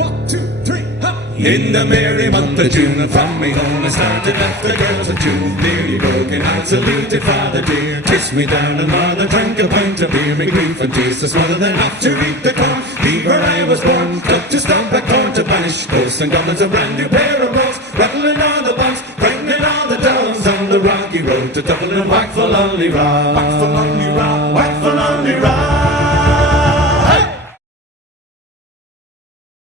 1, 2, 3, hop. In the merry month of June, from me home I started, left the girls at June. Nearly broken out, saluted father dear. Kissed me down and mother drank a pint of beer. Me grief and Jesus, mother then off to reap the corn. Leave where I was born, took to stump back corn to banish ghosts and goblins. A brand new pair of rolls, rattling all the bones, pregnant all the downs on the rocky road to Dublin and whack for lonely rock. Whack for lonely rock, whack for lonely rock.